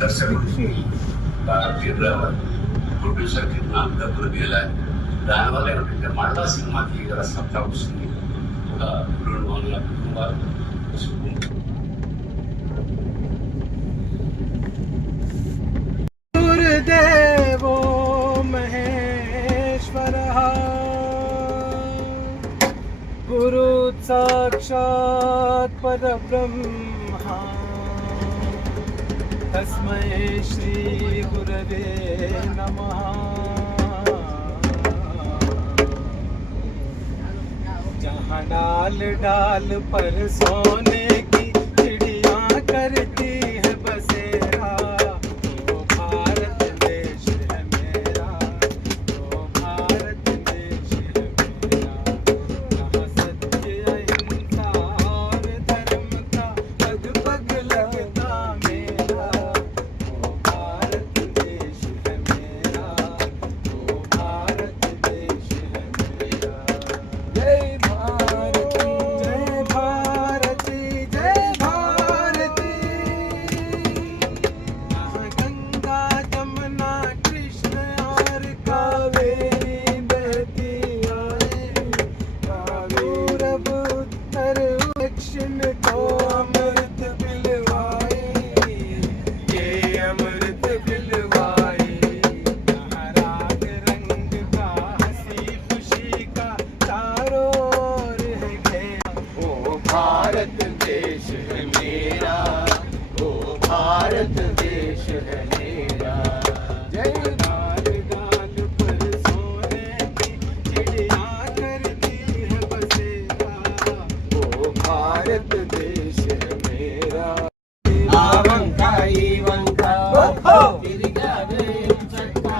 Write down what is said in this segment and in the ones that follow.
దర్శకుడికి ప్రొడ్యూసర్కి నాకు డబ్బులు వేయాలి. దానివల్ల ఏమిటంటే మళ్ళా సినిమాకి గల సత్తా వస్తుంది. ఒక 200 కుటుంబాలు గురుదేవో మహేశ్వర గురు సాక్షాత్ పరబ్రహ్మ తస్మై శ్రీ గురవే నమః. जहाँ डाल डाल पर सोने की चिड़िया करती है बसेरा, वो भारत देश है मेरा, वो भारत देश है मेरा. जहाँ सत्य अहिंसा और धर्म का पग पग लगता मेरा, वो भारत देश है मेरा, वो भारत देश है मेरा. जय भारत देश है मेरा, वो भारत देश है मेरा. जय गाल गाल पर सोने की चिड़िया करती है बसेरा, वो भारत देश है मेरा. आ वंका ई वंका తిరిగావే చక్కా,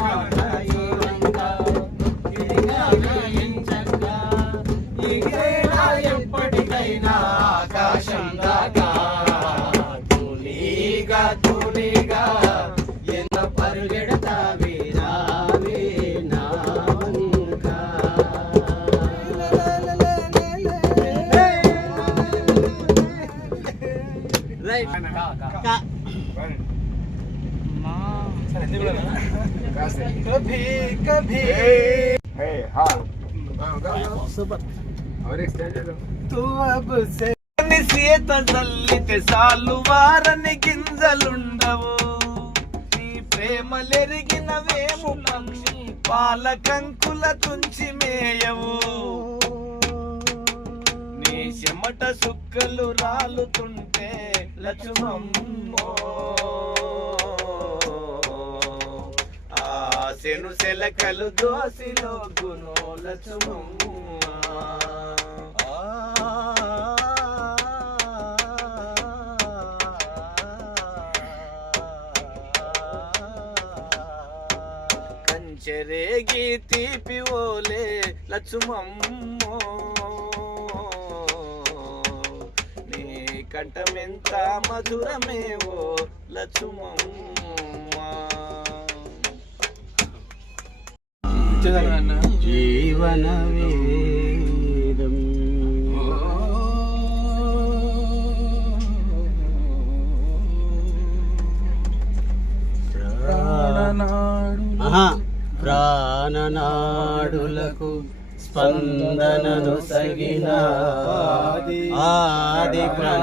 వంకా ఈ వంకా తిరిగావే చక్కా. ఎగిరేనా ఎప్పటికైనా ఆకాశం దాకా, తూనీగా తూనీగా ఎంత పరుగెడతావే రావే నా వంకా. कभी कभी तू अब से నిశ్చేత చల్లితే సాలు వారని గింజలుండవు, నీ ప్రేమలెరిగిన వేము పక్షి పాల కంకుల తుంచి మేయవు. నీ చెమట సుక్కలు రాలుతుంటే లక్ష్మమ్మో, ఆశను సెలకలు దోసిలో గునో లక్ష్మమ్మ. కంచెరేగి తీపి ఓలే లక్ష్మమ్మో, నీ కంఠమెంత మధురమేవో లక్ష్మమ్మ. జీవన వేదం ప్రాణనాడులకు స్పందనను సగిన ఆది ప్రాణ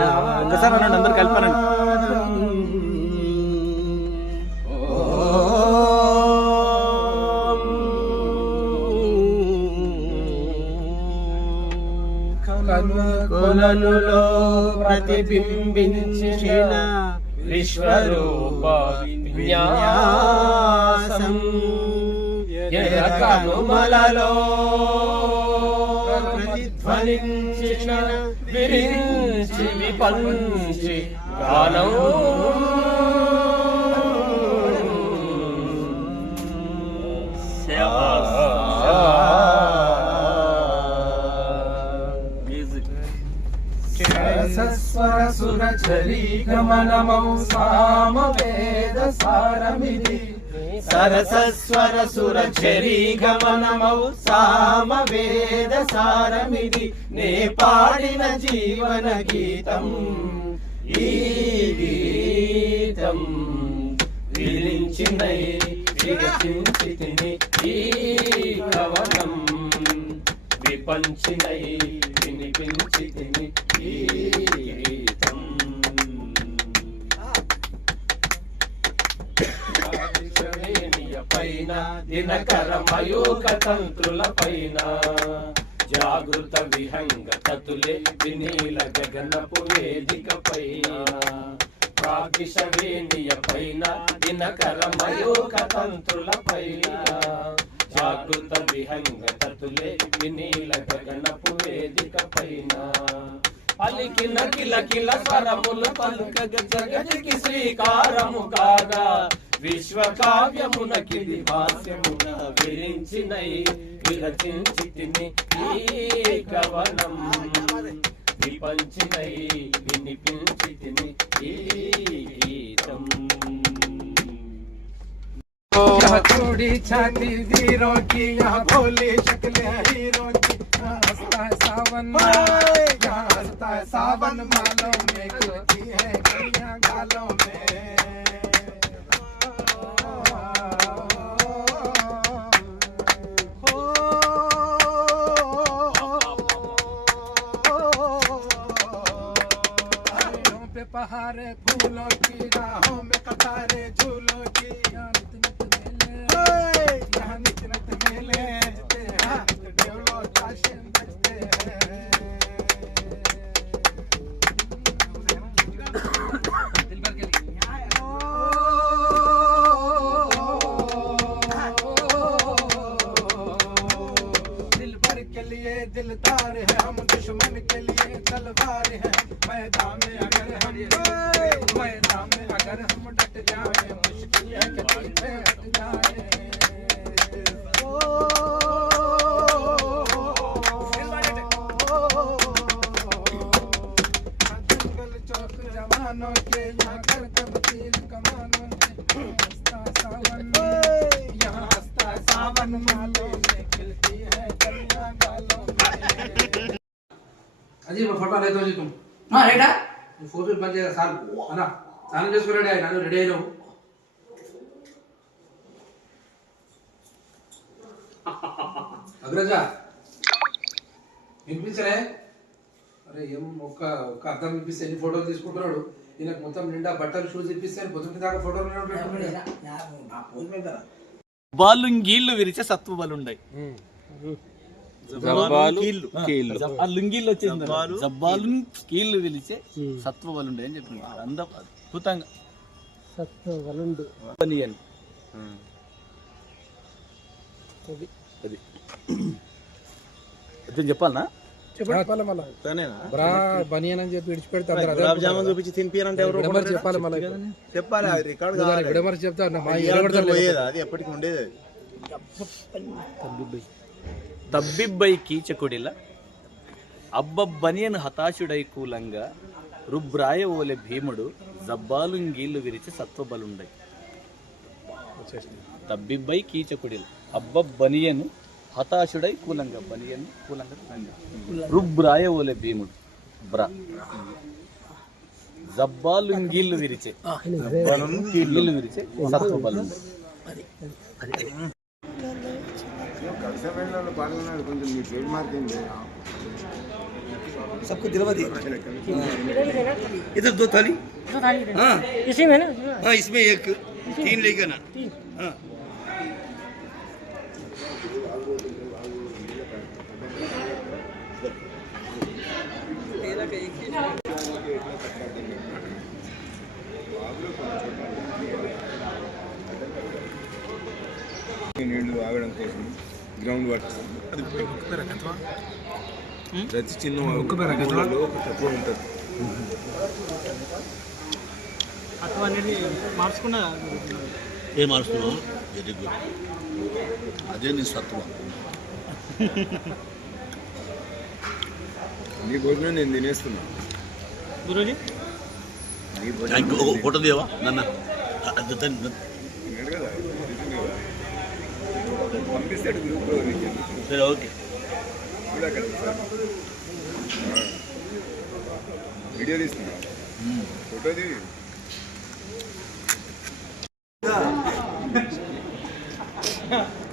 అందరు కలిపారండి. కొలనులో ప్రతిబింబించిన విశ్వరూప విన్యాసం, కనుమలలో ప్రతిధ్వనించిన విరించి విపంచి గానం. సరసస్వర సురచరీ గమనమౌ సామవేద సారమిది, సరసస్వర సురచరీ గమనమౌ సామవేద సారమిది. నే పాడిన జీవన గీతం ఈ గీతం విరించినై విరచించితిని ఈ కవనం విపంచినై వినిపించితిని ఈ గీతం పైన దినకర మయూక తంత్రుల పైన జాగృత విహంగ తతులే వినీల గగనపు వేదిక పైన ప్రాగిషవేణియ పైన దినకర మయూక తంత్రుల పైన జాగృత విహంగ తతులే వినీల గగనపు వేదిక పైన పలికిన కిల కిల స్వరములు పలుకగ జగతికి శ్రీకారము కాగా విశ్వకావ్యమునకిది భాస్యమున విరించినై విరచించితిని ఈ కవనం విపంచినై వినిపించితిని ఈ గీతం थोड़ी छाती वीरों की यहाँ भोली शक्लें हीरों की हंसता है सावन यहाँ हंसता है सावन मालों में खिलती है कलियां गालों में पे पहाड़े फूलों की राहों में कतारे झूलों की यहाँ नित नित मेले जते हैं देवलो चाशन बजते हैं दिल भर के लिए दिल भर के लिए दिलदार है हम दुश्मन के लिए तलवार है मैदान में अगर हम डट जाए मुश्किल है कि पीछे हट जाए जंगल चौक जवानों के यहाँ कर तब्दील कमानों के हंसता सावन यहाँ हंसता सावन मालों में खिलती है कलियां गालों में अजी मैं फोटो लेता हूँ तुम हाँ रेडा फोटो बन जाएगा साल है ना స్నానం చేసుకుని రెడీ అయ్యి నన్ను రెడీ అయినావు అగ్రజ వినిపించలే అరే ఏం ఒక్క అర్థం వినిపిస్తే ఎన్ని ఫోటోలు తీసుకుంటున్నాడు ఈయనకు మొత్తం నిండా బట్టలు షూస్ ఇప్పిస్తే పొద్దున్న దాకా ఫోటోలు బాలుంగీళ్ళు విరిచే సత్వబలుండయి లుంగీళ్ళు వచ్చేసింది జబ్బాలు కీళ్ళు విరిచే సత్వబలుండయి అని చెప్తున్నారు అంత అద్భుతంగా సత్వబలుండు బనియన్ అది చెప్పాలనా చెప్పాలి మళ్ళీ బ్రా బనియన్ అని చెప్పి విడిచిపెడతా గులాబ్ జామున్ చూపించి తినిపియాలంటే ఎవరు చెప్పాలి మళ్ళీ చెప్పాలి అది రికార్డ్ విడమరి చెప్తా పోయేది అది ఎప్పటికి ఉండేది తబ్బిబ్బై కీచకుడిల అబ్బబ్బనియన్ హతాశుడై కూలంగా రుబ్రాయ ఓలె భీముడు జబ్బాలుంగీళ్ళు విరిచి సత్వబలుండై తబ్బిబ్బై కీచకుడిల అబ్బబ్బనియన్ హతాశుడై కూలంగా బనియన్ కూలంగా రుబ్రాయ ఓలె భీముడు బ్రా జబ్బాలుంగీళ్ళు విరిచే గీళ్ళు విరిచే సత్వబలుండై सबको दिलवा दी इधर दो थाली हाँ इसी में ना हाँ इसमें एक तीन लेगा ना हाँ నీళ్లు ఆగడం కోసం గ్రౌండ్ వాటర్ అది ప్రతి చిన్న ఊళ్ళలో ఒక తక్కువ ఉంటుంది అటు అనేది మార్చుకున్నా ఏ మారుస్తున్నావు వెరీ గుడ్ అదే నీ సత్వం నీ భోజనం నేను తినేస్తున్నా గురూజీ నీ భోజనం ఫోటో దేవా నన్న తిన్నాడు కదా పంపిస్తాడు గ్రూప్లో సరే ఓకే కూడా అక్కడ వీడియో తీస్తున్నా ఫోటో దిగి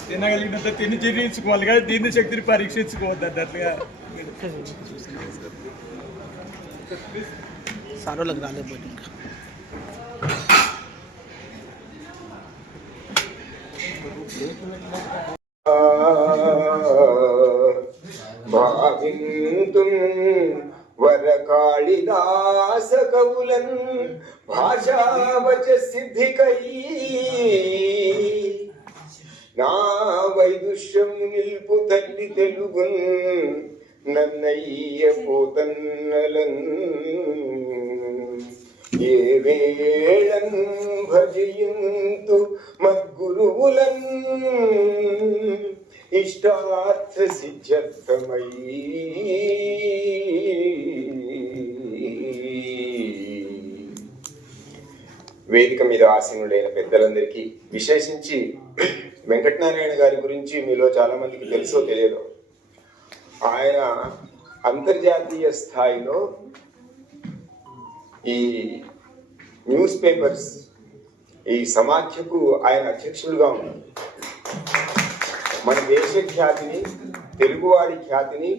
తినగలిగినంత తిని జీర్ణించుకోవాలి కానీ దీన్ని శక్తిని పరీక్షించుకోవద్దు అన్నట్లుగా సారోళ్ళకి రాలేకపోతే ఇంకా భావింతుం వరకాళిదాస కవులన్ భాషావచ సిద్ధికై నా వైదుష్యం నిల్పు తల్లి తెలుగున్ నన్నయ్య పోతన్నలన్ ఏ వేళన్ భజయింతు మద్గురువులన్ ఇష్టార్థ సిద్ధ్యర్థమై వేదిక మీద ఆసీనులైన పెద్దలందరికీ, విశేషించి వెంకటనారాయణ గారి గురించి మీలో చాలా మందికి తెలుసో తెలియదో, ఆయన అంతర్జాతీయ స్థాయిలో ఈ న్యూస్ పేపర్స్ ఈ సమాఖ్యకు ఆయన అధ్యక్షులుగా ఉన్నారు. మన దేశ ఖ్యాతిని, తెలుగువాడి ఖ్యాతిని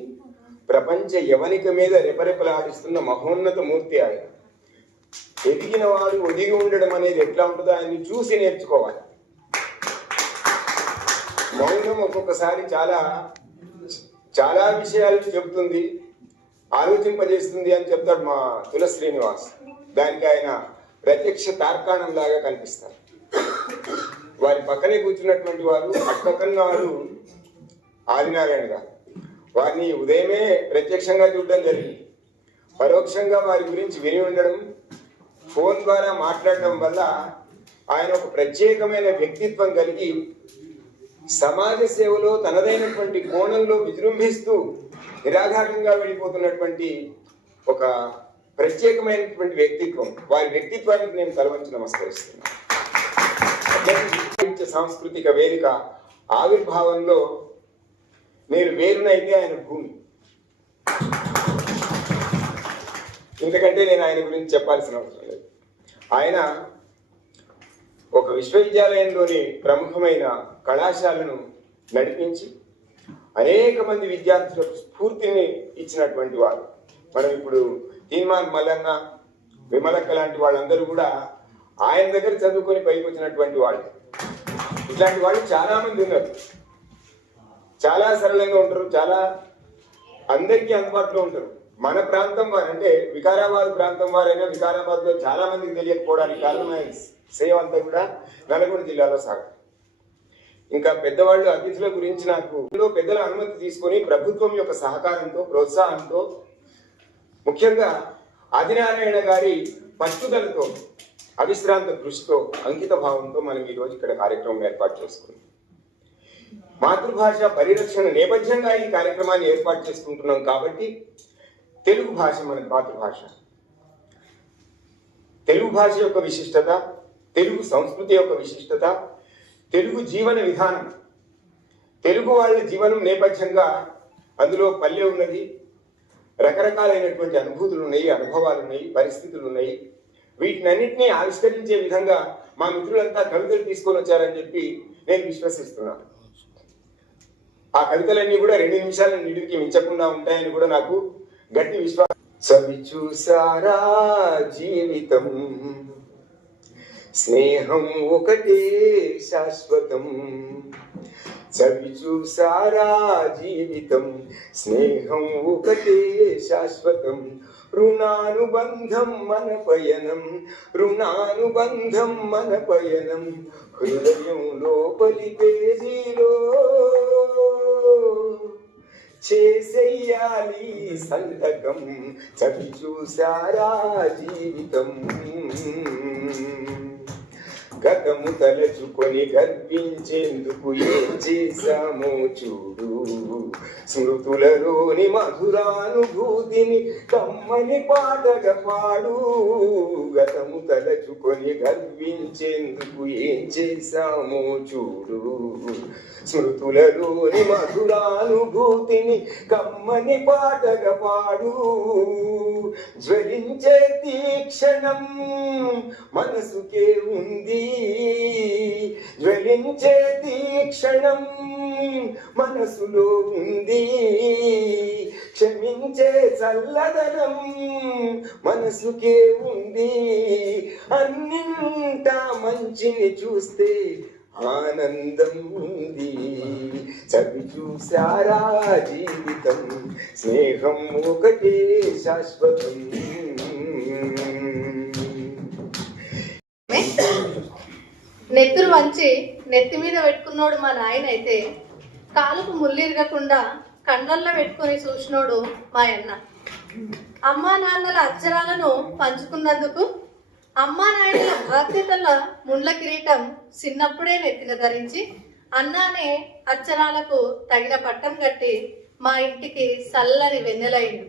ప్రపంచ యవనిక మీద రెపరెపలాడిస్తున్న మహోన్నత మూర్తి ఆయన. ఎదిగిన వాడు ఒదిగి ఉండడం అనేది ఎట్లా ఉంటుందో ఆయన్ని చూసి నేర్చుకోవాలి. మౌనం ఒక్కొక్కసారి చాలా చాలా విషయాలు చెబుతుంది, ఆలోచింపజేస్తుంది అని చెప్తాడు మా తులసి శ్రీనివాస్. దానికి ఆయన ప్రత్యక్ష తార్కాణం లాగా కనిపిస్తారు. వారి పక్కనే కూర్చున్నటువంటి వారు అటుపక్కన వారు ఆదినారాయణ గారు. వారిని ఉదయమే ప్రత్యక్షంగా చూడడం జరిగింది. పరోక్షంగా వారి గురించి విని ఉండడం, ఫోన్ ద్వారా మాట్లాడడం వల్ల ఆయన ఒక ప్రత్యేకమైన వ్యక్తిత్వం కలిగి సమాజ సేవలో తనదైనటువంటి కోణంలో విజృంభిస్తూ నిరాఘాటంగా వెళ్ళిపోతున్నటువంటి ఒక ప్రత్యేకమైనటువంటి వ్యక్తిత్వం. వారి వ్యక్తిత్వానికి నేను తలవంచి నమస్కరిస్తున్నాను. సాంస్కృతిక వేదిక ఆవిర్భావంలో నేను వేరునైతే ఆయన భూమి. ఎందుకంటే నేను ఆయన గురించి చెప్పాల్సిన అవసరం లేదు. ఆయన ఒక విశ్వవిద్యాలయంలోని ప్రముఖమైన కళాశాలను నడిపించి అనేక మంది విద్యార్థులకు స్ఫూర్తిని ఇచ్చినటువంటి వారు. మనం ఇప్పుడు తీన్మాన్ మల్లన్న, విమలక్క లాంటి వాళ్ళందరూ కూడా ఆయన దగ్గర చదువుకొని పైకి వచ్చినటువంటి వాళ్ళు. ఇట్లాంటి వాళ్ళు చాలా మంది ఉన్నారు. చాలా సరళంగా ఉంటారు, చాలా అందరికీ అందుబాటులో ఉంటారు. మన ప్రాంతం వారు అంటే వికారాబాద్ ప్రాంతం వారైనా వికారాబాద్లో చాలా మందికి తెలియకపోవడానికి కారణమైన సేవ అంతా కూడా నల్గొండ జిల్లాలో సాగుతుంది. ఇంకా పెద్దవాళ్ళు అతిథుల గురించి నాకు పెద్దల అనుమతి తీసుకొని ప్రభుత్వం యొక్క సహకారంతో, ప్రోత్సాహంతో, ముఖ్యంగా ఆదినారాయణ గారి పట్టుదలతో, అవిశ్రాంత కృషితో, అంకిత భావంతో మనం ఈరోజు ఇక్కడ కార్యక్రమం ఏర్పాటు చేసుకున్నాం. మాతృభాష పరిరక్షణ నేపథ్యంగా ఈ కార్యక్రమాన్ని ఏర్పాటు చేసుకుంటున్నాం. కాబట్టి తెలుగు భాష మన మాతృభాష. తెలుగు భాష యొక్క విశిష్టత, తెలుగు సంస్కృతి యొక్క విశిష్టత, తెలుగు జీవన విధానం, తెలుగు వాళ్ళ జీవనం నేపథ్యంగా అందులో పల్లె ఉన్నది, రకరకాలైనటువంటి అనుభూతులు ఉన్నాయి, అనుభవాలు ఉన్నాయి, పరిస్థితులు ఉన్నాయి. వీటినన్నింటినీ ఆవిష్కరించే విధంగా మా మిత్రులంతా కవితలు తీసుకొని వచ్చారని చెప్పి నేను విశ్వసిస్తున్నాను. ఆ కవితలన్నీ కూడా 2 నిమిషాల నిడివికి మించకుండా ఉంటాయని కూడా నాకు గట్టి విశ్వాసం. సవి చూసారా జీవితం, స్నేహం ఒకటే శాశ్వతం. చవి చూసారా జీవితం, స్నేహం ఒకటే శాశ్వతం. రుణానుబంధం మన పయనం, రుణానుబంధం మన పయనం. హృదయం లోపలి పేజీలో చేసేయాలి సంతకం. చవి చూసారా జీవితం. గతము తలచుకొని గర్వించేందుకు ఏం చేశామో చూడు. స్మృతులలోని మధురానుభూతిని కమ్మని పాటగా పాడు. గతము తలచుకొని గర్వించేందుకు ఏం చేశామో చూడు. స్మృతులలోని మధురానుభూతిని కమ్మని పాటగా పాడు. జ్వలించే తీక్షణం మనసుకే ఉంది. జ్వలించే తీక్షణం మనసులో ఉంది. క్షమించే చల్లదనం మనసుకే ఉంది. అన్నింటా మంచిని చూస్తే ఆనందం ఉంది. చవి చూసారా జీవితం, స్నేహం ఒకటే శాశ్వతం. నెత్తురు వంచి నెత్తి మీద పెట్టుకున్నోడు మా నాయన అయితే, కాలుకు ముల్లిరగకుండా కండల్లో పెట్టుకొని చూసినోడు మా అన్న. అమ్మా నాన్నల అక్షరాలను పంచుకున్నందుకు అమ్మా నాయనల బాధ్యతల ముండ్ల కిరీటం చిన్నప్పుడే నెత్తిన ధరించి అన్నానే అక్షరాలకు తగిన పట్టం కట్టి మా ఇంటికి చల్లని వెన్నెలైండు.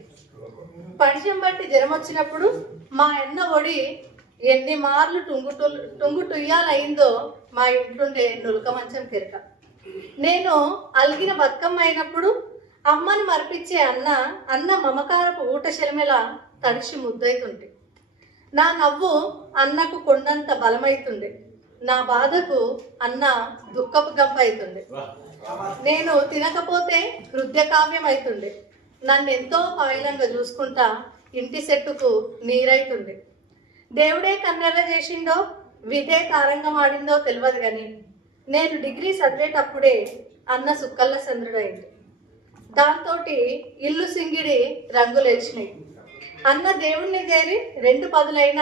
పరిచయం బట్టి జ్వరం వచ్చినప్పుడు మా అన్న ఒడి ఎన్ని మార్లు టుంగు టుయ్యాలయిందో మా ఇంట్లుండే నులక మంచం కిరక. నేను అలిగిన బతుకమ్మ అయినప్పుడు అమ్మని మరిపించే అన్న మమకారపు ఊట శర్మిల తడిసి ముద్దైతుండే. నా నవ్వు అన్నకు కొండంత బలమైతుండే. నా బాధకు అన్న దుఃఖపు గంప అవుతుండే. నేను తినకపోతే హృదయ కావ్యం అవుతుండే. నన్ను ఎంతో పవిలంగా చూసుకుంటా ఇంటి చెట్టుకు నీరైతుండే. దేవుడే కన్నెర చేసిండో విధే తారంగం ఆడిందో తెలియదు కానీ నేను డిగ్రీ చదివేటప్పుడే అన్న సుక్కల్ల చంద్రుడైంది. దాంతో ఇల్లు సింగిడి రంగులేసినాయి. అన్న దేవుణ్ణి చేరి 2 పదులైన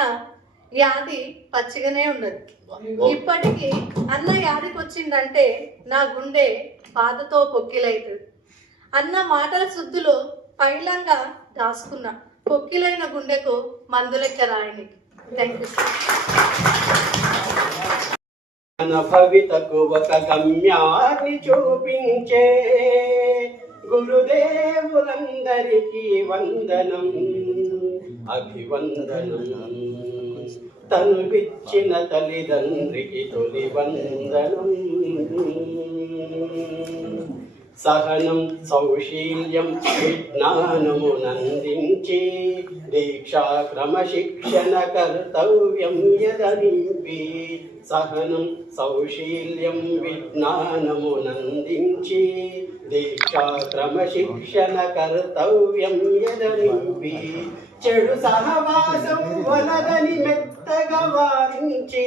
యాది పచ్చిగానే ఉన్నది. ఇప్పటికీ అన్న యాదికి వచ్చిందంటే నా గుండె బాధతో పొక్కిలైతుంది. అన్న మాటల శుద్ధులు పైలంగా దాసుకున్నా. పొక్కిలైన గుండెకు మందులెక్క రాయనికి. Thank you. భవితకు ఒక గమ్యాన్ని చూపించే గురుదేవులందరికీ వందనం, అభివందనం. తను విచ్చిన తల్లిదండ్రికి తొలి వందనం. సహనం సౌశీల్యం విజ్ఞానమునందించి దీక్షా క్రమశిక్షణ కర్తవ్యం యదనింపి. సహనం సౌశీల్యం విజ్ఞానమునందించి దీక్షా క్రమశిక్షణ కర్తవ్యం యదనింపి. చెడు సహవాసం వలదని మెత్తగా వారించి,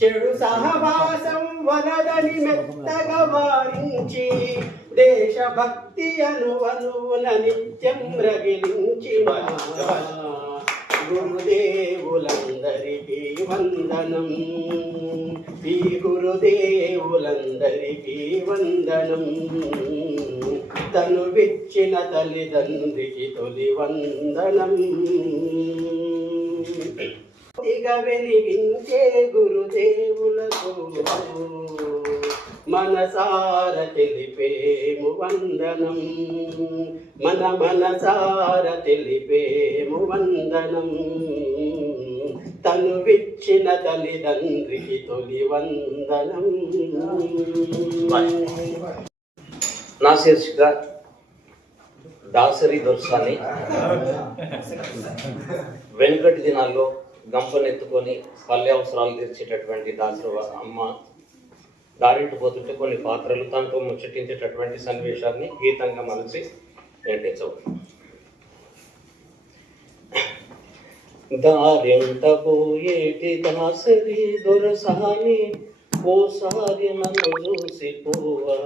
చెడు సహవాసం వలదని మెత్తగా వారించి దేశభక్తి అనువనువున నిత్యం రగిలించిన గురుదేవులందరికీ వందనం. ఈ గురుదేవులందరికీ వందనం. తను విచ్చిన తల్లిదండ్రికి తొలి వందనం. ఇక వెలిగించే గురుదేవులకు మనసార తెలిపేము వందనం. మనసార తెలిపేము వందనం. తను విచ్చిన తల్లిదండ్రికి తొలి వందనం. నా శీర్షిక దాసరి దొర్సాని. వెనుకటి దినాల్లో గంపనెత్తుకొని పల్లె అవసరాలు తీర్చేటటువంటి దాసరి అమ్మ దారింటి పోతుంటే కొన్ని పాత్రలు తనతో ముచ్చటించేటటువంటి సన్నివేశాన్ని గీతంగా మలిచి నేర్పించవు. దారింట పోయేటి దాసరి దొరసాని ఓసారి నన్ను చూసిపోవా,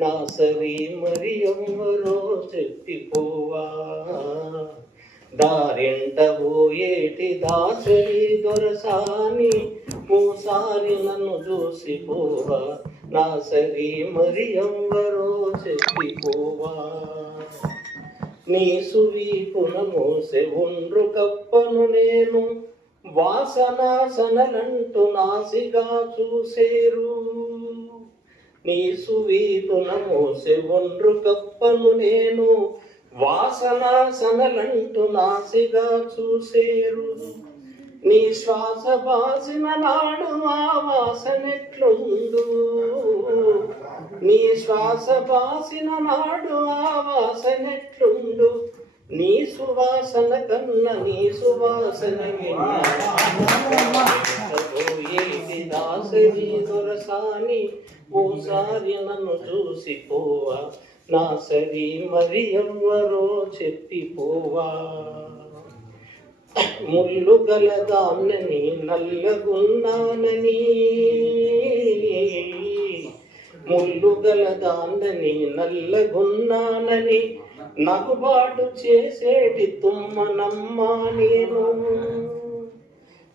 నా సరి మరి ఎవరో చెప్పిపోవా. దారింట పోయేటి దాసరి దొరసాని ఓసారి నన్ను చూసిపోవా, నా సరి మరి ఎవరో చెప్పిపోవా. నీ సువీపున మోసే ఒండ్రు కప్పను నేను, వాసనాసనలంటూ నాసిగా చూసేరు. నీ సువీపున మోసే ఒండ్రు కప్పను నేను, వాసనాసనలంటూ నాసిగా చూసేరు. నీ శ్వాస బాసిన నాడు ఆ వాసనెట్లుండు, నీ శ్వాస బాసిన నాడు ఆ వాసనెట్లుండు. నీ సువాసన కన్నా నీ సువాసన ఏది దాసరి దొరసాని, ఓసారి నన్ను చూసిపోవా, నా సరి మరి ఎవ్వరో చెప్పిపోవా. ముళ్ళు గలదాన్నని నల్లగున్నానని, ముళ్ళు గలదాన్నని నల్లగున్నానని, నగుబాటు చేసేటి తుమ్మనమ్మా నేను.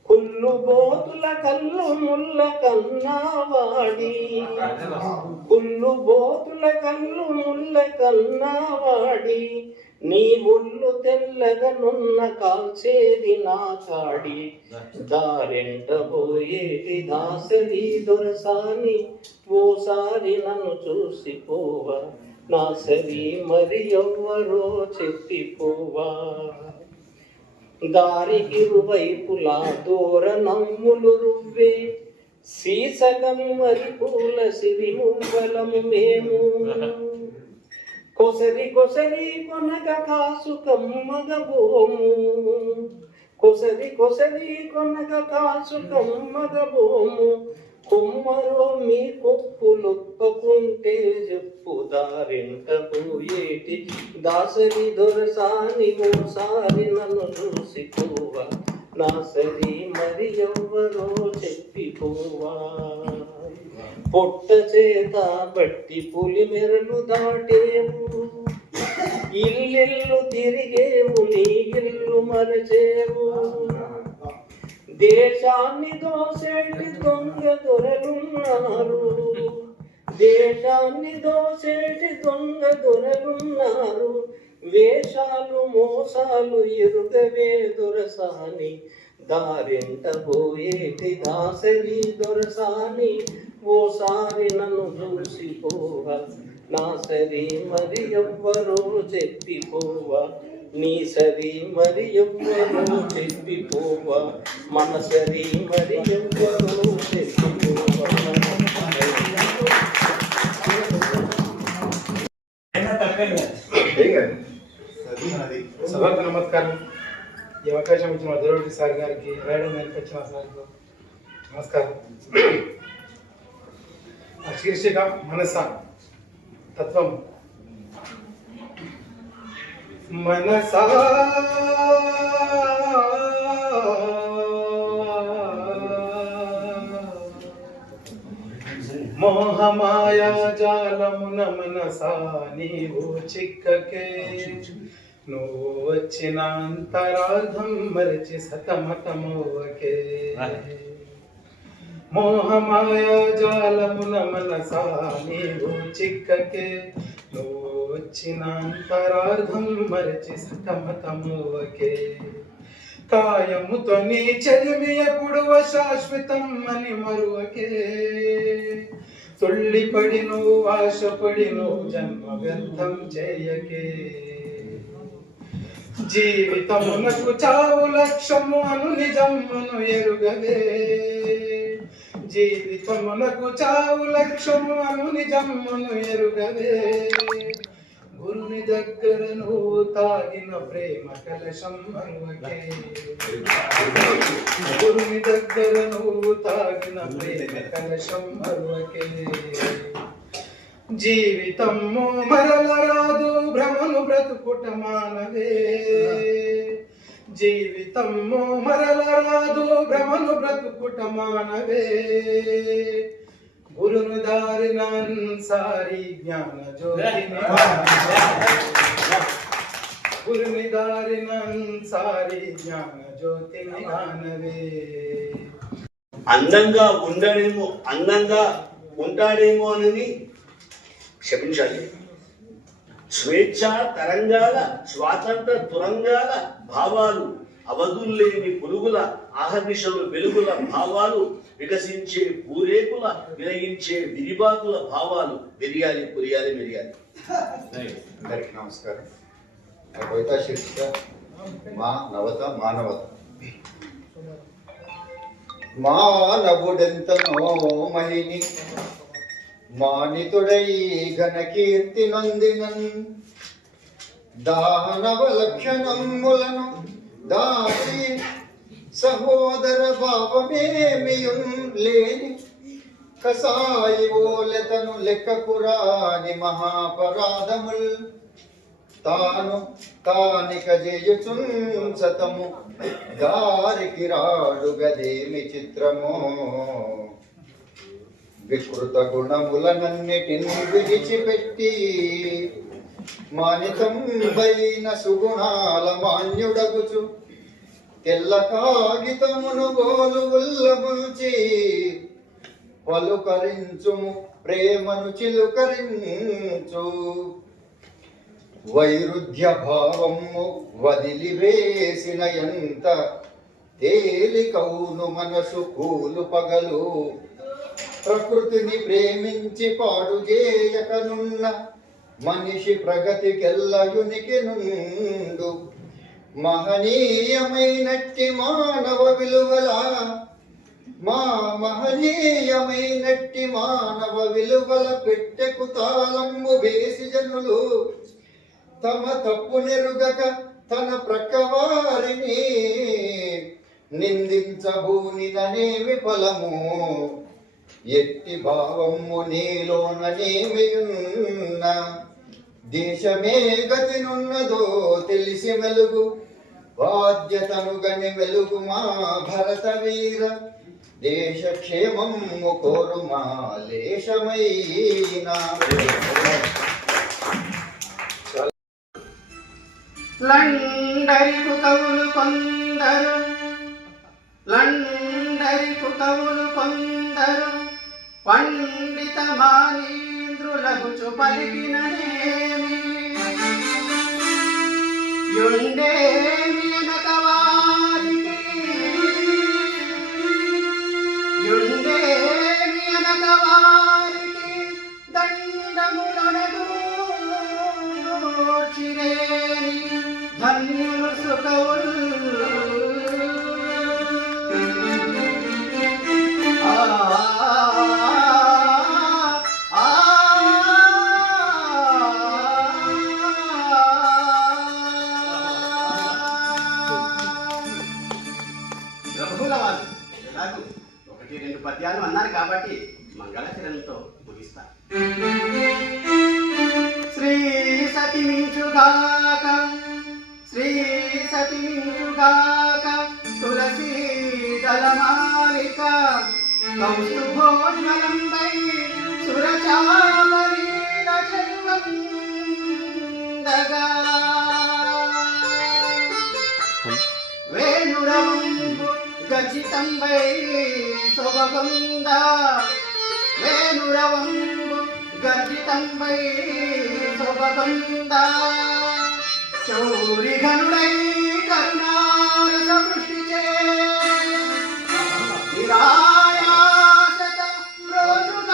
కుళ్ళు బోతుల కళ్ళు ముళ్ళ కన్నా వాడి, కుళ్ళు బోతుల కళ్ళు ముళ్ళ కన్నా వాడి, నీ ఒళ్ళు తెల్లగనున్న కాల్చేది నా కాడి. దారెంట పోయేటి దాసరి దొరసాని, ఓసారి నన్ను చూసిపోవా, నా సరి మరి ఎవ్వరో చెప్పిపోవా. దారికిరువైపులా దూర నమ్ములు రువ్వే, సీసగం మరి పూల సిరి మువ్వలము మేము. కొసరి కొసరి కొనగ కాసు కమ్మగబోము, కొసరి కొసరి కొనగ కాసు కమ్మగబోము. కొమ్మరో మీ కొప్పులొక్కకుంటే చెప్పు, దారింట పోయేటి దాసరి దొరసాని, ఓసారి నన్ను చూసిపోవా, నా సరి మరి ఎవ్వరో చెప్పిపోవా. పొట్ట చేత బట్టి పులి మెరలు దాటేము, ఇల్లెల్లు తిరిగేము నీ ఇల్లు మరచేము. దేశాన్ని దోసేటి దొంగ దొరలున్నారు, దేశాన్ని దోసేటి దొంగ దొరలున్నారు. వేషాలు మోసాలు ఎరుగవే దొరసాని, దారింట పోయేటి దాసరి దొరసాని, ఓసారి నన్ను చూసిపోవా, నా సరి మరి ఎవ్వరో చెప్పిపోవా, నీ సరి మరి ఎవ్వరో చెప్పిపోవా, మన సరి మరి ఎవ్వరో చెప్పిపోవా. సభకు నమస్కారం. ఈ అవకాశం ఇచ్చిన దొరవటి సార్ గారికి, రాయడం నేర్పించిన సార్కు నమస్కారం. శీర్షిక మనస తత్వం. మనసా మోహమాయా జాలమున మనసా నీవు చిక్కకే, నువ్వు వచ్చిన అంతరార్థం మరిచి సతమతమోవకే. మోహమాయా జాలమున మనసా నీవు చిక్కకే, నువ్వు వచ్చిన అంతరార్థం మరిచి సతమతమోవకే. కాయముతో నీ చెలిమి ఎప్పుడు శాశ్వతం అని మరువకే. తుళ్ళిపడి నువ్వు ఆశపడి నువ్వు జన్మ వ్యర్థం చేయకే. జీవితమునకు చావు లక్ష్యము అను నిజమును ఎరుగవే. జీవితమునకు చావు లక్ష్యము అను నిజమును ఎరుగవే. గురుని దగ్గర నువ్వు తాగిన ప్రేమ కలశం మరువకే. గురుని దగ్గర నువ్వు తాగిన ప్రేమ కలశం మరువకే. జీవితము మరల రాదు భ్రమను బ్రతుకుట మానవే. జీవితము మరల రాదు భ్రమను బ్రతుకుట మానవే. గురును దారిన సారి జ్ఞాన జ్యోతిని, గురుని దారిన సారి జ్ఞాన జ్యోతిని గానవే. అందంగా ఉండడేమో, అందంగా ఉంటాడేమో అని శపించాలి. స్వేచ్ఛా తరంగాల స్వాతంత్ర తురంగాల భావాలు, అవధుల్లేని పురుగుల ఆహర్నిశలు వెలుగుల భావాలు, వికసించే పూరేకుల విరగించే విరిబాకుల భావాలు, వెరియాలి పురియాలి మెరియాలి. అందరికీ నమస్కారం. నా కవితా శీర్షిక మానవత. మానవుడెంతనో మహిని మానితుడై ఘనకీర్తి నొందినన్, దానవ లక్షణములను దాచి సహోదర భావమేమియున్ లేని కసాయి ఓలెతను లెక్కకురాని మహాపరాధముల్ తాను తానిక చేయుచున్ సతము దారికి రాడు గదేమి చిత్రమో. వికృత గుణములనన్నిటిని విడిచిపెట్టి మానితంబైన సుగుణాల మాన్యుడగుచు తెల్ల కాగితమును గోలు ఉల్లముల్చి పలుకరించుము ప్రేమను చిలుకరించు. వైరుధ్య భావము వదిలివేసిన ఎంత తేలికౌను మనసు కూలు పగలు. ప్రకృతిని ప్రేమించి పాడు చేయకనున్న మనిషి ప్రగతికెల్లయునికి నుండు. మహనీయమైనట్టి మానవ విలువల మహనీయమైనట్టి మానవ విలువల పెట్టెకు తాళము వేసి జనులు తమ తప్పు నెరుగక తన ప్రక్కవారిని నిందించబూనిననేమి ఫలము. ఎట్టి భావము నీలోననేమియున్న దేశమే గతినున్నదో తెలిసి మెలుగు. బాధ్యతను గని వెలుగు మా భరత వీర, దేశ క్షేమము కోరు మా లేశమైనా. లండరికు కవులు కొందరు, లండరికు కవులు కొందరు పండిత మానీంద్రులగుచు పలికిననేమి. యుండేమి అనకవారికి, యుండేమి అనకవారికి దండములనగూర్చిరేని ధన్యులు సుఖవుల్. ఎలాగూ 1-2 పద్యాలు అన్నారు కాబట్టి మంగళచరణంతో ముగిస్తా. శ్రీ సతి మించుగాక, శ్రీ సతి మించుగాక తులసీ దళమాలిక కౌస్తుభోజ్వలంబై సురచామరీల చెల్వందగా. వేణురవంబు గర్జితంబై శోభగంద, వేణురవంబు గర్జితంబై శోభగంద. చౌరిఘనుడై కరుణారస వృష్టిచే నిరాయాసత రోజుగావుట,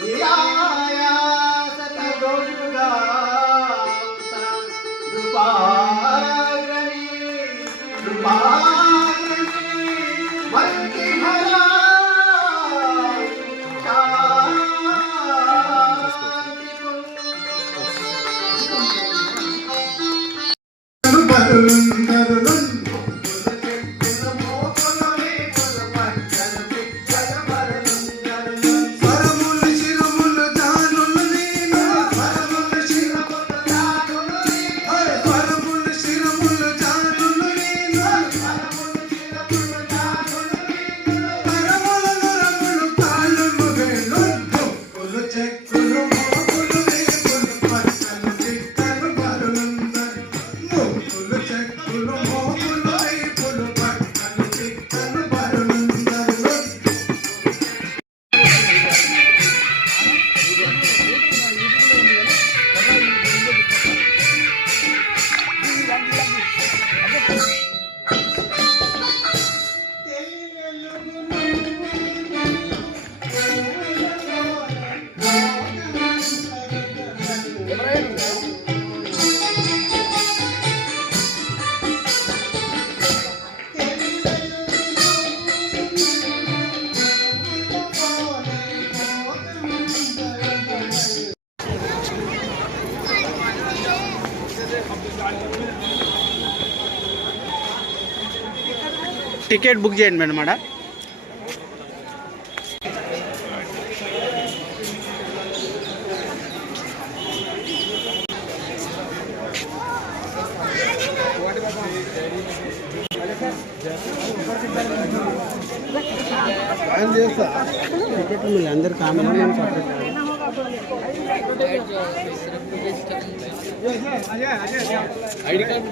నిరాయాసత రోజుగావుట. నృపాగ్రణి నృపాగ్రణి మల్కి భరా చెక్కులు టికెట్ బుక్ చేయండి మేడం ఆడ. అందరు ఐడి కార్డు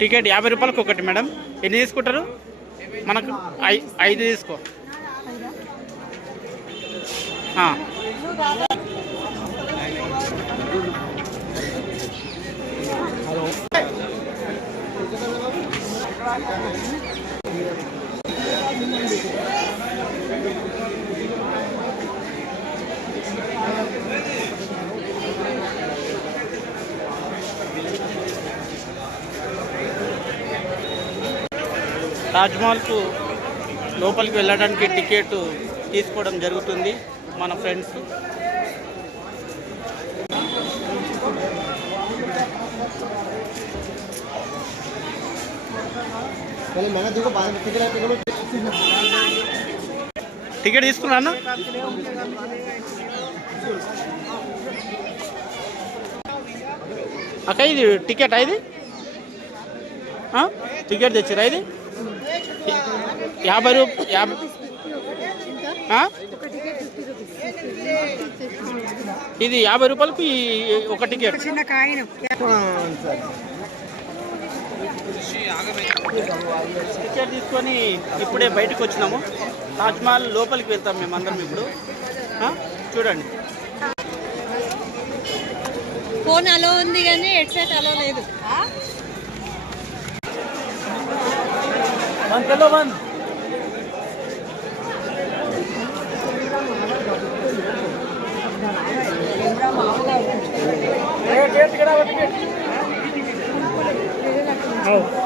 టికెట్ 50 రూపాయలకు ఒకటి మేడం. ఎన్ని తీసుకుంటారు? మనకు 5 తీసుకో. తాజ్మహల్కు లోపలికి వెళ్ళడానికి టికెట్ తీసుకోవడం జరుగుతుంది మన ఫ్రెండ్స్. టికెట్ తీసుకున్నాను. అక్క ఇది టికెట్ ఇది టికెట్ తెచ్చిరా? ఇది 50 రూపాయలు. ఇది 50 రూపాయలకు ఒక టికెట్. టికెట్ తీసుకొని ఇప్పుడే బయటకు వచ్చినాము. తాజ్మహల్ లోపలికి వెళ్తాం మేమందరం ఇప్పుడు. చూడండి, ఫోన్ అలో ఉంది కానీ హెడ్సెట్ అలో లేదు.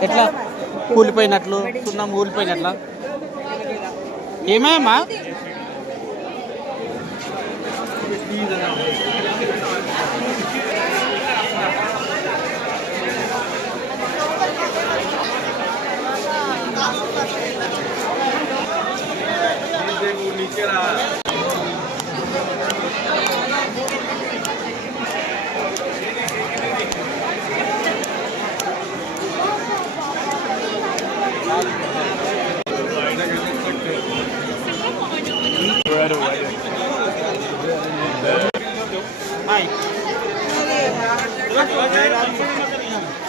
ఎట్లా కూలిపోయినట్లు, సున్నం కూలిపోయినట్లా? ఏమేమా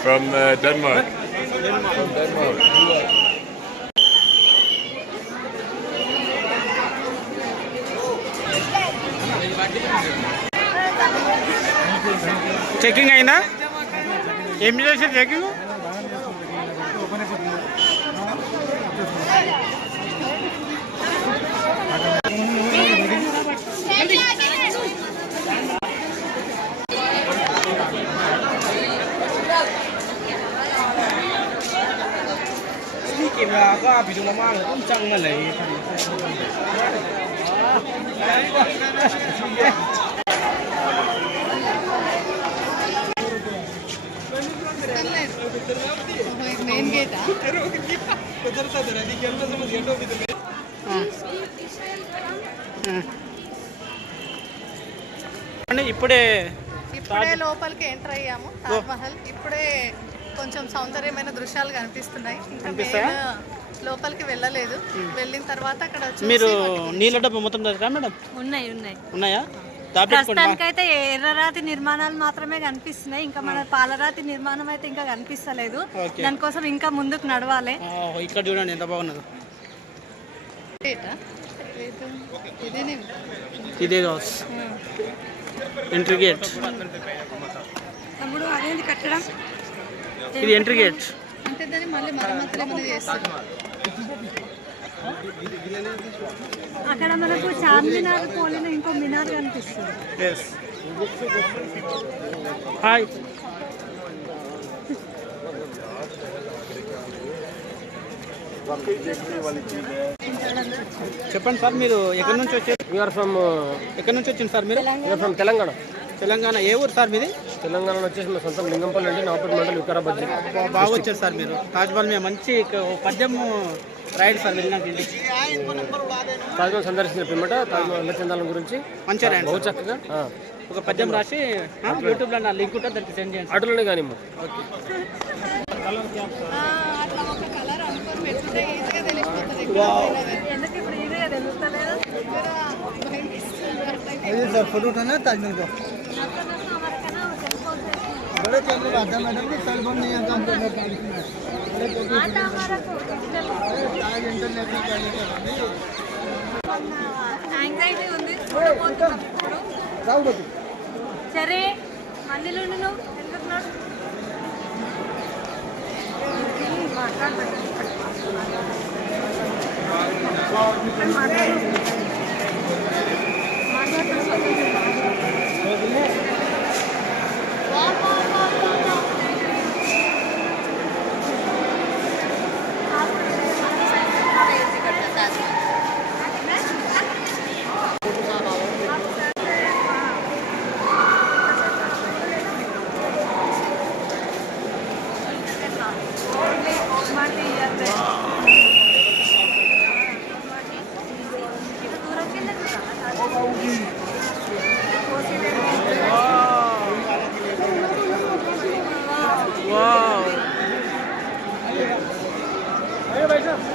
From Denmark. From Denmark. Checking అయిందా? ఏం చేశారు చెకింగ్?ก็ไปดูมาเลยต้องจังอะไรమెయిన్ గేట్ ఇప్పుడే లోపలికి ఎంటర్ అయ్యాము. తాజ్మహల్ ఇప్పుడే కొంచెం సౌందర్యమైన దృశ్యాలు కనిపిస్తున్నాయి. ఇంకా లోపలికి వెళ్ళలేదు. వెళ్ళిన తర్వాత అక్కడ మీరు నీళ్ళ డబ్బా మొత్తం దగ్గర మేడం ఉన్నాయి. ఉన్నాయా? ప్రస్తుతానికైతే ఎర్రరాతి నిర్మాణాలు మాత్రమే కనిపిస్తున్నాయి. ఇంకా మన పాలరాతి నిర్మాణం అయితే ఇంకా కనిపిస్తలేదు. దానికోసం ఇంకా ముందుకు నడవాలి. ఇక్కడ చూడండి ఎంత బాగున్నదో. ఇదే హౌస్ ఎంట్రీ గేట్. తమ్ముడు అదేంటి కట్టడం? ఇది ఎంట్రీ గేట్. అంటే దాన్ని మళ్ళీ మరమ్మతులు ఏమైనా చేస్తారు. అక్కడ మనకు చార్మినార్ పోలిన ఇంకో మినార్ కనిపిస్తుంది. హాయ్ చెప్పండి సార్, మీరు ఎక్కడి నుంచి వచ్చారు? ఎక్కడి నుంచి వచ్చింది సార్ మీరు? ఫ్రమ్ తెలంగాణ. తెలంగాణ ఏ ఊరు సార్ మీది? తెలంగాణలో వచ్చేసి మా సొంతం లింగంపల్లి అంటే నాపేట మండలం వికారాబాద్ జిల్లా. బాగా వచ్చారు సార్ మీరు. తాజ్మహల్ మీద మంచి పద్యం రాయడు సార్ వెళ్ళినాక ఇంటికి. తాజ్మహల్ సందర్శించిన పిమ్మట తాజ్మహల్ చెందాల గురించి మంచిగా రాయండి. బహు చక్కగా ఒక పద్యం రాసి యూట్యూబ్లో నా లింక్ ఉంటుంది దానికి సెండ్ చేయండి. అటులోనే కానీ అట్లా ఒక కలర్ అనుకొని పెట్టుకుంటే ఈజీగా తెలిసిపోతుంది. ఎందుకు ఇప్పుడు ఈజీగా తెలుస్తలేదు? फोटो उठाना ताजमहल का बड़े चैनल आता है मैडम सेल फोन नहीं है काम करना యాంగ్జైటీ ఉంది. సరే మళ్ళీ నువ్వు వెళ్తున్నాడు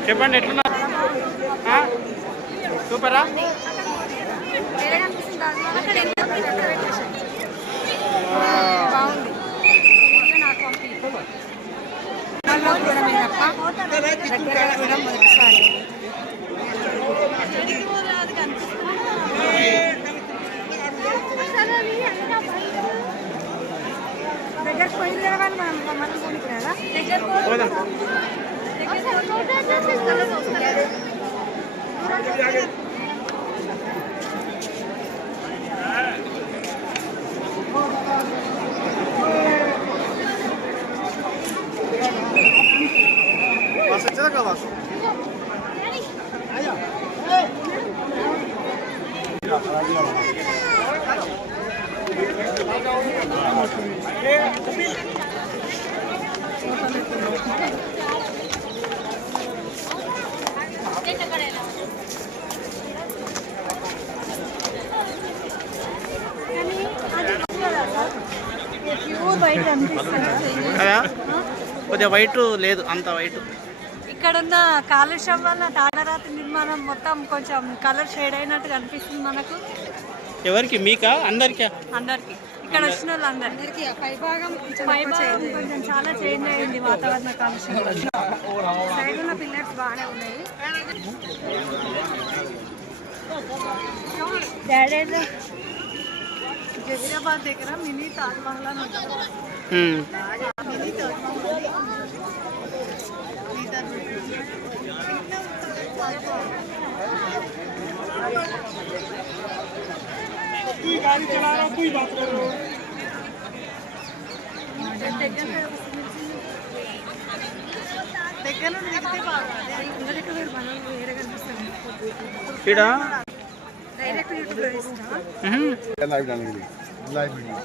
చెప్పండి ఎట్లున్నా? సూపరా? బాగుంది. దగ్గరకు పోయింది కదా వాళ్ళు మనం పోనీకి రాదా? ప్యూర్ వైట్ అనిపిస్తుంది కదా, కొద్దిగా వైట్ లేదు, అంత వైట్. ఇక్కడ ఉన్న కాలుష్యం వల్ల తాళరాతి నిర్మాణం మొత్తం కొంచెం కలర్ షేడ్ అయినట్టు కనిపిస్తుంది మనకు. ఎవరికి? మీకా? అందరికా? అందరికి. ఇక్కడ వచ్చిన వాళ్ళందరికీ పైభాగం కొంచెం చాలా చేంజ్ అయింది వాతావరణ కాలుష్యం. సైడ్ ఉన్న పిల్లర్స్ బాగానే ఉన్నాయి. డాడీ జహీరాబాద్ దగ్గర మినీ తాజ్మహల్ అని ఉంటుంది. మినీ తాజ్మహల్ गाड़ी चला रहा कोई बात करो దగ్గర నుండి దిగితే బాగా ఇంకొక మనం వేరే కనిపిస్తుంది. డైరెక్ట్ యూట్యూబ్లో ఇస్తాం. लाइव डालने के लिए लाइव वीडियो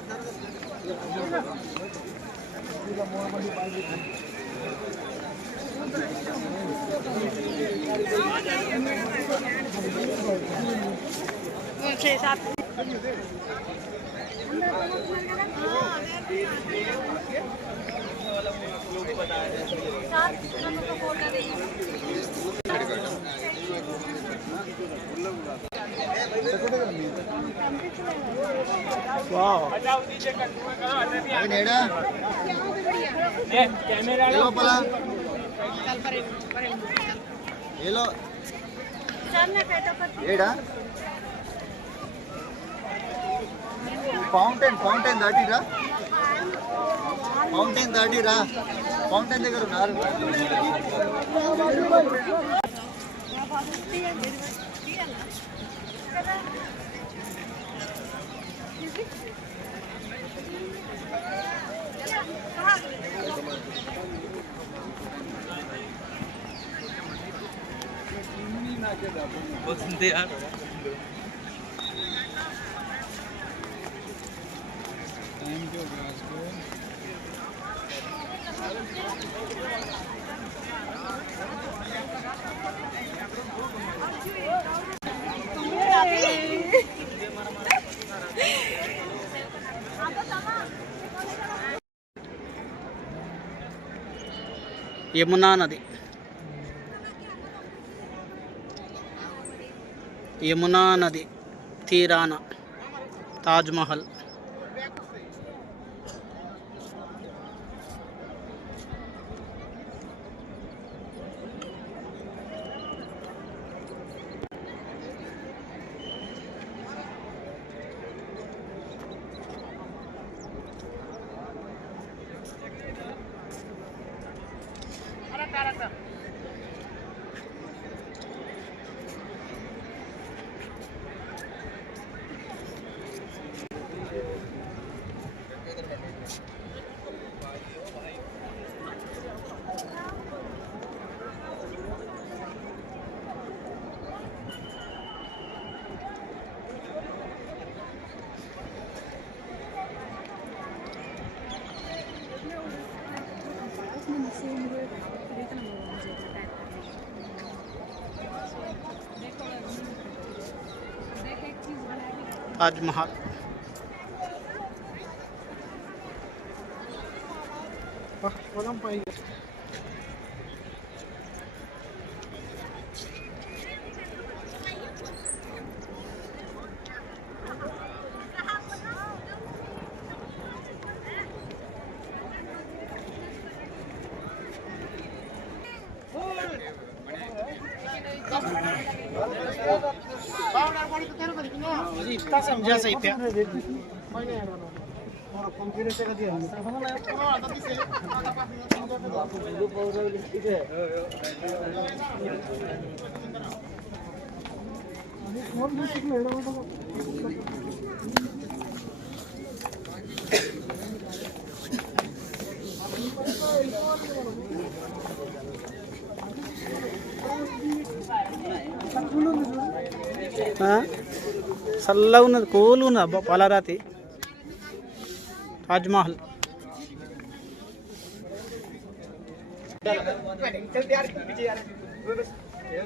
फोटो ఫౌంటైన్ దాటిరా, ఫౌంటైన్ దగ్గర ఉన్నారు. యమునా నది, యమునా నది తీరాన తాజ్మహల్. తాజ్మహల్. इतना समझा सही पे చల్లగా ఉన్నది, కూల్గా ఉన్నది. అబ్బా పాలరాతి తాజ్మహల్.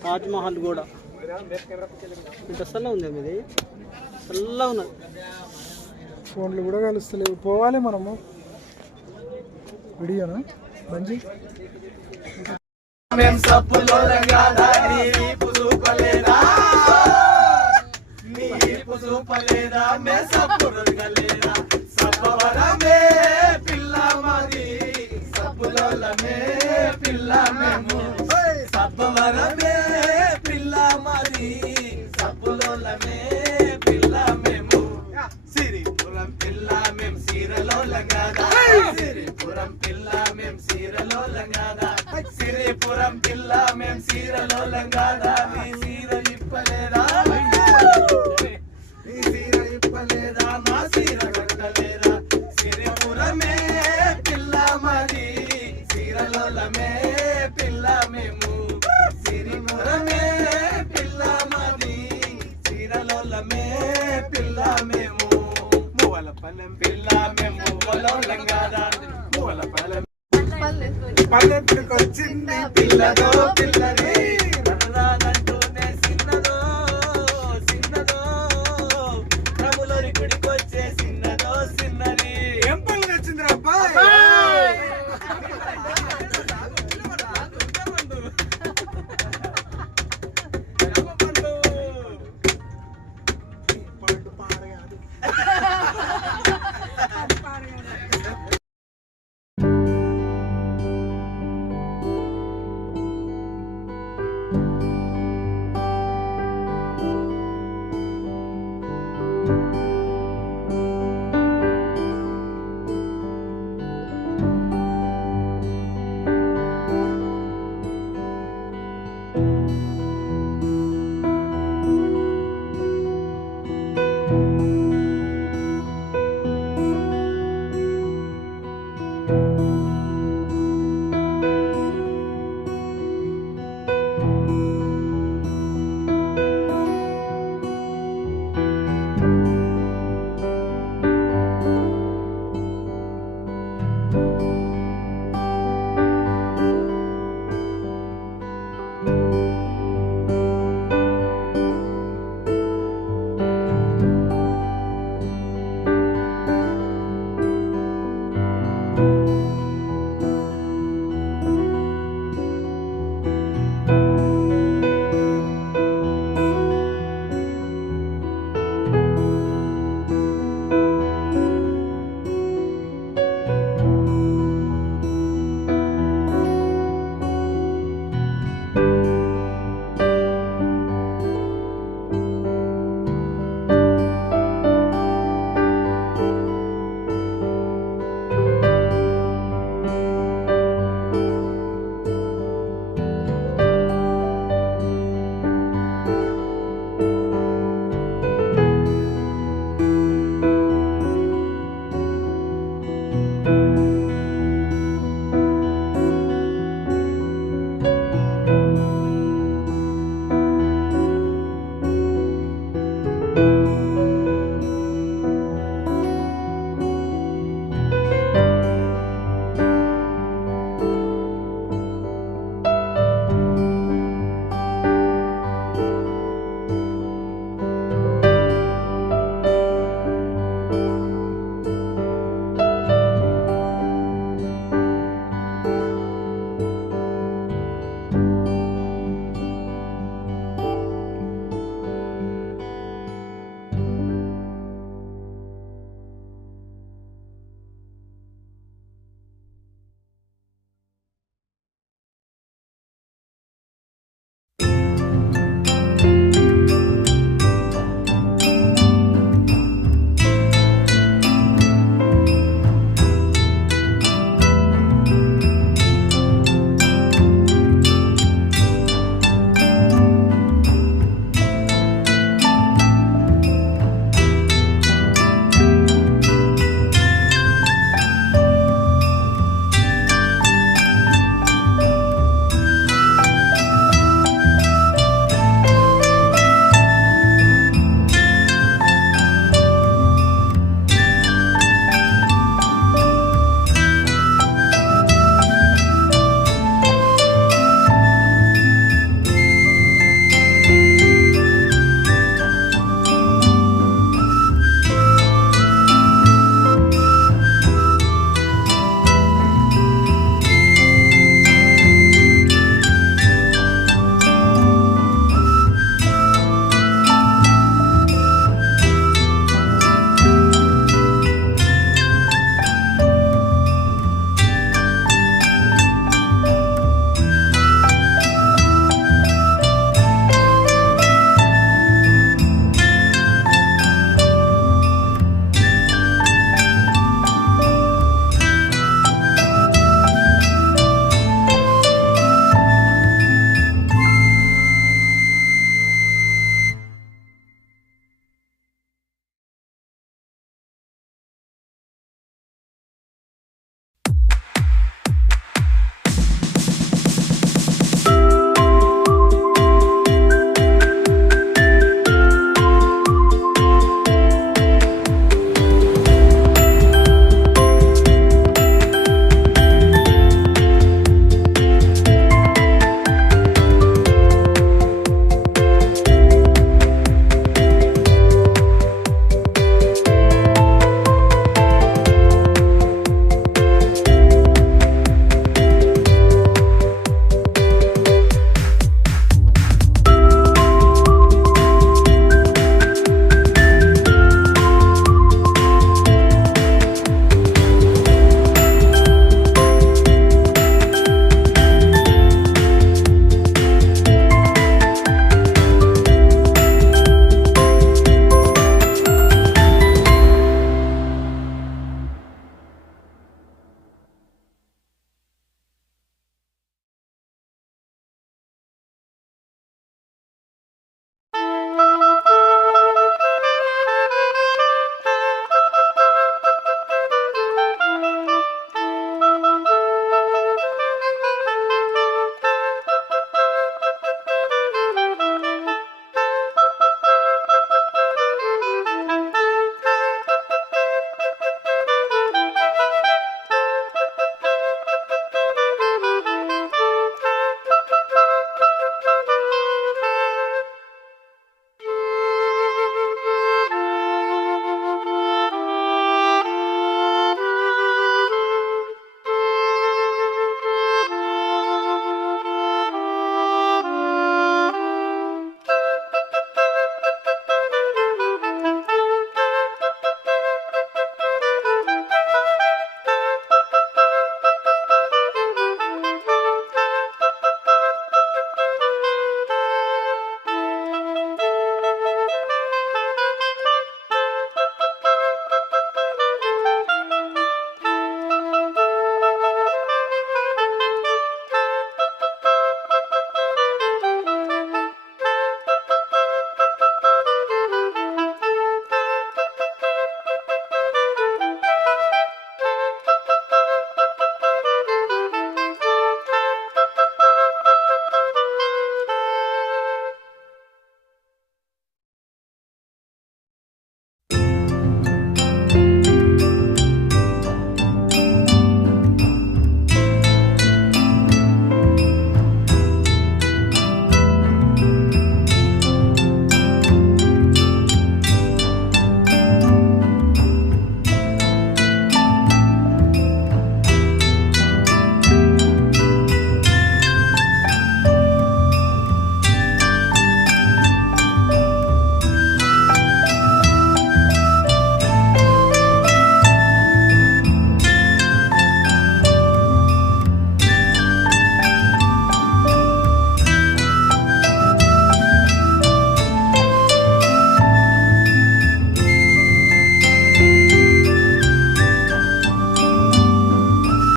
తాజ్మహల్ కూడా ఇంత చల్లగా ఉంది. ఇది చల్లగా ఉన్నది. ఫోన్లు కూడా కలుస్తలేవు. పోవాలి మనము. వీడియోనా మంచి మేము సప్పులో రంగాదా నీ పులుపలేదా నీ పులుపలేదా మే సప్పురుగలేదా సప్పవరమే పిల్ల మాది సప్పులోలమే పిల్ల మేము సప్పవరమే పిల్ల మాది సప్పులోలమే పిల్ల మేము సిరిపురం పిల్ల మేము సీరలో లంగాదా సిరిపురం పిల్ల మేము సీరలో లంగాదా సిరిపురం పిల్ల మేము సీరలో లంగాదా నీ సీర ఇప్పలేదా నీ సీర ఇప్పలేదా మా సీర కట్టలేదా సిరిపురమే పిల్ల మాది సీరలోలమే పిల్ల మేము సిరిపురమే పిల్ల మాది సీరలోలమే పిల్ల మేము మువ్వల పల్లెం పిల్ల మేము మువ్వలో లంగాదా మువ్వల పల్లెం పల్లెట్టుకొచ్చింది పిల్లదో పిల్లది రానంటూనే చిన్నదో చిన్నదో ప్రభులోని గుడికొచ్చే చిన్నదో చిన్నది ఏం పళ్ళు వచ్చింది అబ్బాయి తాజ్మహల్